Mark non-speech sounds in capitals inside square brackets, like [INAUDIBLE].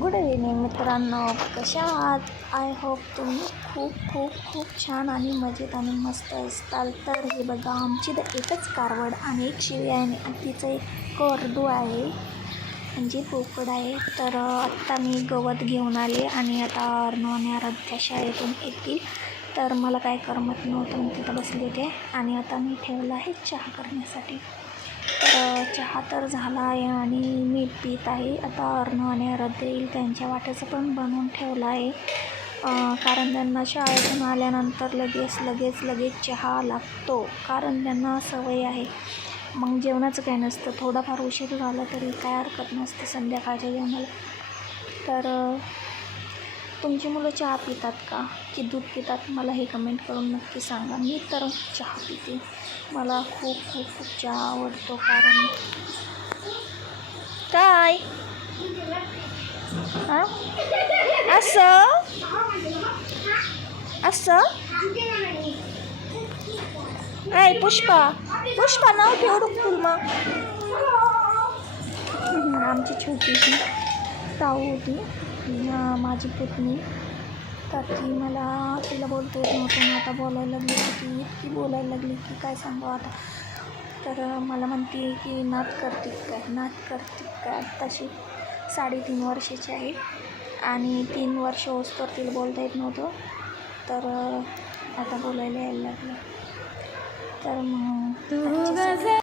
Good evening मित्रांनो. कशा आहात? आय होप तुम्ही खूप खूप खूप छान आणि मजेत आणि मस्त असताल. तर हे बघा आमची तर एकच कारवड आणि एक शिवी आहे आणि तिचं एक करडू आहे. म्हणजे पोकड आहे. तर आत्ता मी गवत घेऊन आले आणि आता अर्णव आराध्या शाळेतून येतील. तर मला काय करमत नव्हतं मी तिथं बसले होते आणि आता मी ठेवलं आहे चहा करण्यासाठी. चहा तर झाला आहे आणि मी पित आहे. आता अर्ण आणि आराध्य येईल त्यांच्या वाट्याचं पण बनवून ठेवलं आहे. कारण त्यांना शाळेतून आल्यानंतर लगेच लगेच लगेच चहा लागतो. कारण त्यांना सवय आहे. मग जेवणाचं काय नसतं. थोडाफार उशीर झाला तरी काय हरकत नसते संध्याकाळच्या जेवणाला. तर तुमची मुलं चहा पितात का? की दूध पितात? मला हे कमेंट करून नक्की सांगा. मी तर चहा पिते. मला खूप खूप खूप चहा आवडतो कारण काय? हां? असं? असं? ऐ पुष्पा. पुष्पा नाव ठेव फुल मग. [LAUGHS] आमची छोटीशी ताऊ होती. माझी पुतणी. तर ती मला तिला बोलता येत नव्हतं. मग आता बोलायला लागली की ती इतकी बोलायला लागली की काय सांगू आता. तर मला म्हणते की नात करते काय? नात करते काय? तशी साडेतीन वर्षाची आहे. आणि तीन वर्ष होस तर तिला बोलता येत नव्हतं. तर आता बोलायला यायला लागलं. तर मग